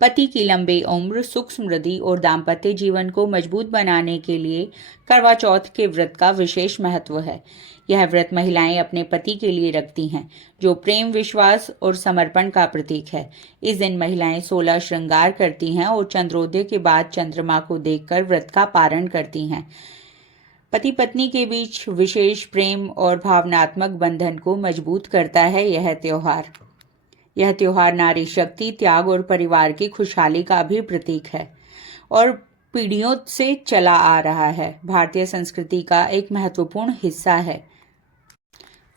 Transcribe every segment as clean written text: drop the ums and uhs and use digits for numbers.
पति की लंबी उम्र, सुख समृद्धि और दाम्पत्य जीवन को मजबूत बनाने के लिए करवा चौथ के व्रत का विशेष महत्व है। यह व्रत महिलाएं अपने पति के लिए रखती हैं, जो प्रेम, विश्वास और समर्पण का प्रतीक है। इस दिन महिलाएं 16 श्रृंगार करती हैं और चंद्रोदय के बाद चंद्रमा को देखकर व्रत का पारण करती हैं। पति पत्नी के बीच विशेष प्रेम और भावनात्मक बंधन को मजबूत करता है यह त्योहार नारी शक्ति, त्याग और परिवार की खुशहाली का भी प्रतीक है और पीढ़ियों से चला आ रहा है। भारतीय संस्कृति का एक महत्वपूर्ण हिस्सा है।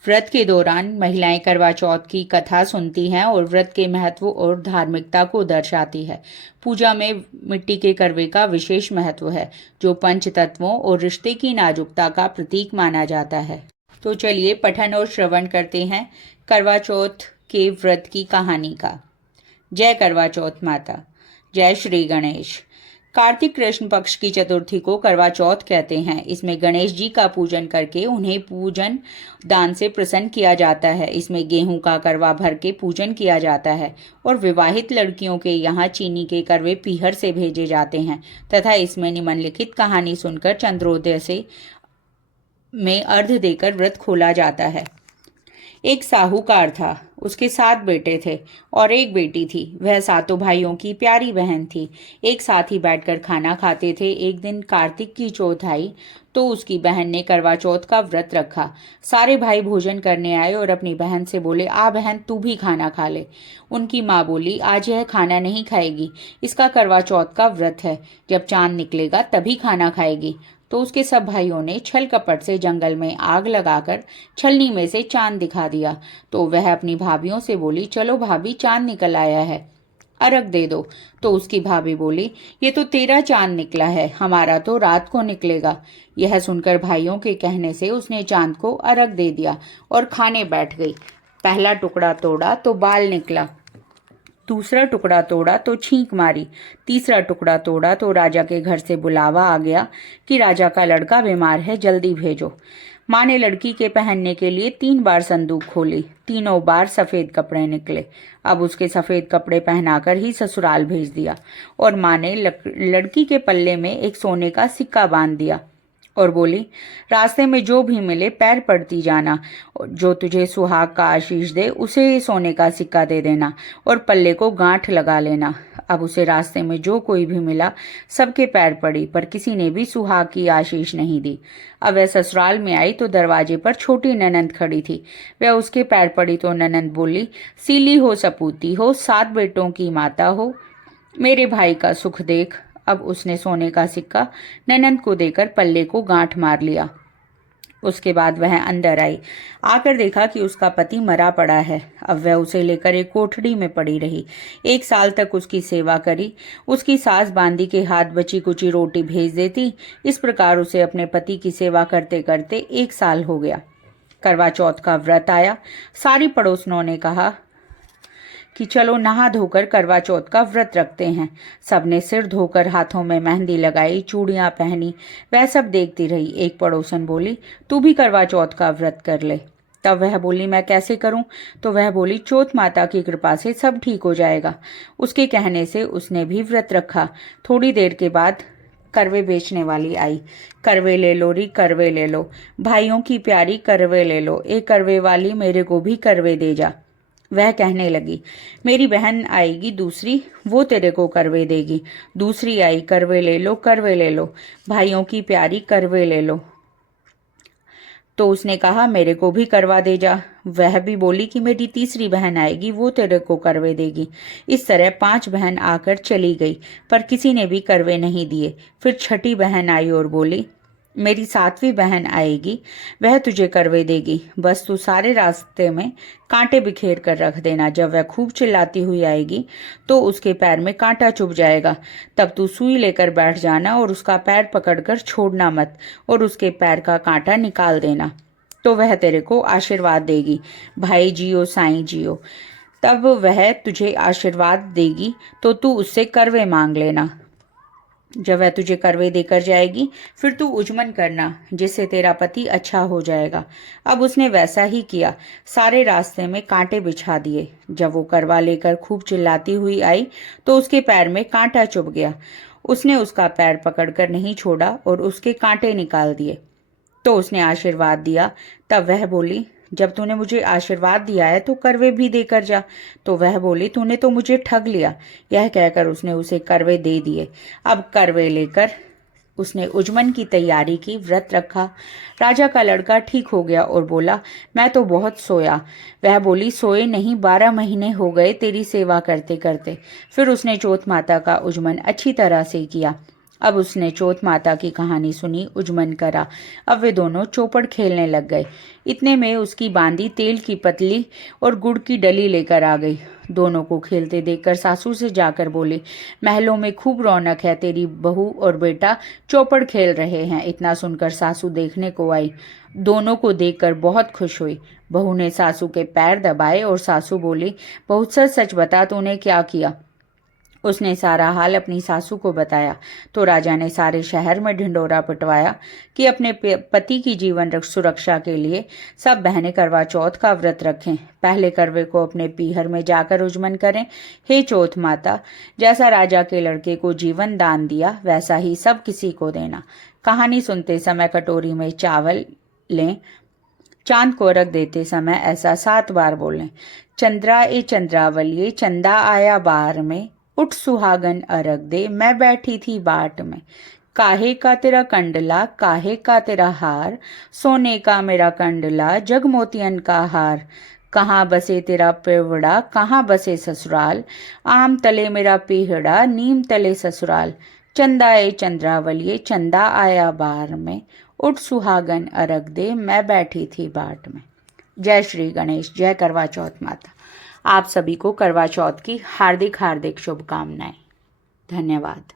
व्रत के दौरान महिलाएं करवा चौथ की कथा सुनती हैं और व्रत के महत्व और धार्मिकता को दर्शाती है। पूजा में मिट्टी के करवे का विशेष महत्व है, जो पंच तत्वों और रिश्ते की नाजुकता का प्रतीक माना जाता है। तो चलिए पठन और श्रवण करते हैं करवा चौथ के व्रत की कहानी का। जय करवा चौथ माता। जय श्री गणेश। कार्तिक कृष्ण पक्ष की चतुर्थी को करवा चौथ कहते हैं। इसमें गणेश जी का पूजन करके उन्हें पूजन दान से प्रसन्न किया जाता है। इसमें गेहूं का करवा भर के पूजन किया जाता है और विवाहित लड़कियों के यहाँ चीनी के करवे पीहर से भेजे जाते हैं तथा इसमें निम्नलिखित कहानी सुनकर चंद्रोदय से में अर्घ देकर व्रत खोला जाता है। एक साहूकार था, उसके 7 बेटे थे और एक बेटी थी। वह सातों भाइयों की प्यारी बहन थी। एक साथ ही बैठकर खाना खाते थे। एक दिन कार्तिक की चौथ आई तो उसकी बहन ने करवा चौथ का व्रत रखा। सारे भाई भोजन करने आए और अपनी बहन से बोले, आ बहन, तू भी खाना खा ले। उनकी माँ बोली, आज यह खाना नहीं खाएगी, इसका करवा चौथ का व्रत है, जब चांद निकलेगा तभी खाना खाएगी। तो उसके सब भाइयों ने छल कपट से जंगल में आग लगाकर छलनी में से चांद दिखा दिया। तो वह अपनी भाभियों से बोली, चलो भाभी, चांद निकल आया है, अर्घ दे दो। तो उसकी भाभी बोली, ये तो तेरा चांद निकला है, हमारा तो रात को निकलेगा। यह सुनकर भाइयों के कहने से उसने चांद को अर्घ दे दिया और खाने बैठ गई। पहला टुकड़ा तोड़ा तो बाल निकला, दूसरा टुकड़ा तोड़ा तो छींक मारी, तीसरा टुकड़ा तोड़ा तो राजा के घर से बुलावा आ गया कि राजा का लड़का बीमार है, जल्दी भेजो। माँ ने लड़की के पहनने के लिए 3 बार संदूक खोली, तीनों बार सफेद कपड़े निकले। अब उसके सफेद कपड़े पहनाकर ही ससुराल भेज दिया और माँ ने लड़की के पल्ले में एक सोने का सिक्का बांध दिया और बोली, रास्ते में जो भी मिले पैर पड़ती जाना, जो तुझे सुहाग का आशीष दे उसे सोने का सिक्का दे देना और पल्ले को गांठ लगा लेना। अब उसे रास्ते में जो कोई भी मिला सबके पैर पड़ी, पर किसी ने भी सुहाग की आशीष नहीं दी। अब वह ससुराल में आई तो दरवाजे पर छोटी ननंद खड़ी थी। वह उसके पैर पड़ी तो ननंद बोली, सीली हो, सपूती हो, 7 बेटों की माता हो, मेरे भाई का सुख देख। अब उसने सोने का सिक्का ननंद को देकर पल्ले को गांठ मार लिया। उसके बाद वह अंदर आई। आकर देखा कि उसका पति मरा पड़ा है। अब वह उसे लेकर एक कोठड़ी में पड़ी रही। 1 साल तक उसकी सेवा करी। उसकी सास बांदी के हाथ बची कुची रोटी भेज देती। इस प्रकार उसे अपने पति की सेवा करते करते 1 साल हो गया। करवा चौथ का व्रत आया। सारी पड़ोसनों ने कहा कि चलो नहा धोकर करवा चौथ का व्रत रखते हैं। सबने सिर धोकर हाथों में मेहंदी लगाई, चूड़ियां पहनी। वह सब देखती रही। एक पड़ोसन बोली, तू भी करवा चौथ का व्रत कर ले। तब वह बोली, मैं कैसे करूं? तो वह बोली, चौथ माता की कृपा से सब ठीक हो जाएगा। उसके कहने से उसने भी व्रत रखा। थोड़ी देर के बाद करवे बेचने वाली आई। करवे ले लो री, करवे ले लो, भाइयों की प्यारी करवे ले लो, एक करवे वाली मेरे को भी करवे दे जा। वह कहने लगी, मेरी बहन आएगी दूसरी, वो तेरे को करवे देगी। दूसरी आई, करवे ले लो, करवे ले लो, भाइयों की प्यारी करवे ले लो। तो उसने कहा, मेरे को भी करवा दे जा। वह भी बोली कि मेरी तीसरी बहन आएगी, वो तेरे को करवे देगी। इस तरह 5 बहन आकर चली गई, पर किसी ने भी करवे नहीं दिए। फिर छठी बहन आई और बोली, मेरी 7वीं बहन आएगी, वह तुझे करवे देगी। बस तू सारे रास्ते में कांटे बिखेर कर रख देना। जब वह खूब चिल्लाती हुई आएगी तो उसके पैर में कांटा चुभ जाएगा। तब तू सुई लेकर बैठ जाना और उसका पैर पकड़कर छोड़ना मत और उसके पैर का कांटा निकाल देना, तो वह तेरे को आशीर्वाद देगी। भाई जियो, साईं जियो। तब वह तुझे आशीर्वाद देगी तो तू उससे करवे मांग लेना। जब वह तुझे करवे देकर जाएगी फिर तू उजमन करना, जिससे तेरा पति अच्छा हो जाएगा। अब उसने वैसा ही किया, सारे रास्ते में कांटे बिछा दिए। जब वो करवा लेकर खूब चिल्लाती हुई आई तो उसके पैर में कांटा चुभ गया। उसने उसका पैर पकड़कर नहीं छोड़ा और उसके कांटे निकाल दिए। तो उसने आशीर्वाद दिया। तब वह बोली, जब तूने मुझे आशीर्वाद दिया है तो करवे भी देकर जा। तो वह बोली, तूने तो मुझे ठग लिया। यह कहकर उसने उसे करवे दे दिए। अब करवे लेकर उसने उजमन की तैयारी की, व्रत रखा। राजा का लड़का ठीक हो गया और बोला, मैं तो बहुत सोया। वह बोली, सोए नहीं, 12 महीने हो गए तेरी सेवा करते करते। फिर उसने चौथ माता का उजमन अच्छी तरह से किया। अब उसने चौथ माता की कहानी सुनी, उजमन करा। अब वे दोनों चौपड़ खेलने लग गए। इतने में उसकी बांदी तेल की पतली और गुड़ की डली लेकर आ गई। दोनों को खेलते देखकर सासू से जाकर बोले, महलों में खूब रौनक है, तेरी बहू और बेटा चौपड़ खेल रहे हैं। इतना सुनकर सासू देखने को आई। दोनों को देखकर बहुत खुश हुई। बहू ने सासू के पैर दबाए और सासू बोली, बहुत सच सच बता, तूने क्या किया। उसने सारा हाल अपनी सासू को बताया। तो राजा ने सारे शहर में ढिंडोरा पिटवाया कि अपने पति की जीवन सुरक्षा के लिए सब बहनें करवा चौथ का व्रत रखें। पहले करवे को अपने पीहर में जाकर उजमन करें। हे चौथ माता, जैसा राजा के लड़के को जीवन दान दिया वैसा ही सब किसी को देना। कहानी सुनते समय कटोरी में चावल लें। चांद को अर्घ देते समय ऐसा 7 बार बोलें। चंद्रा ए चंद्रावलिये, चंदा आया बार में, उठ सुहागन अर्घ दे, मैं बैठी थी बाट में। काहे का तेरा कंडला, काहे का तेरा हार, सोने का मेरा कंडला, जगमोतियन का हार। कहाँ बसे तेरा पेवड़ा, कहाँ बसे ससुराल, आम तले मेरा पीहड़ा, नीम तले ससुराल। चंदा ए चंद्रावलिये, चंदा आया बार में, उठ सुहागन अर्घ दे, मैं बैठी थी बाट में। जय श्री गणेश, जय करवा चौथ माता। आप सभी को करवा चौथ की हार्दिक हार्दिक शुभकामनाएं। धन्यवाद।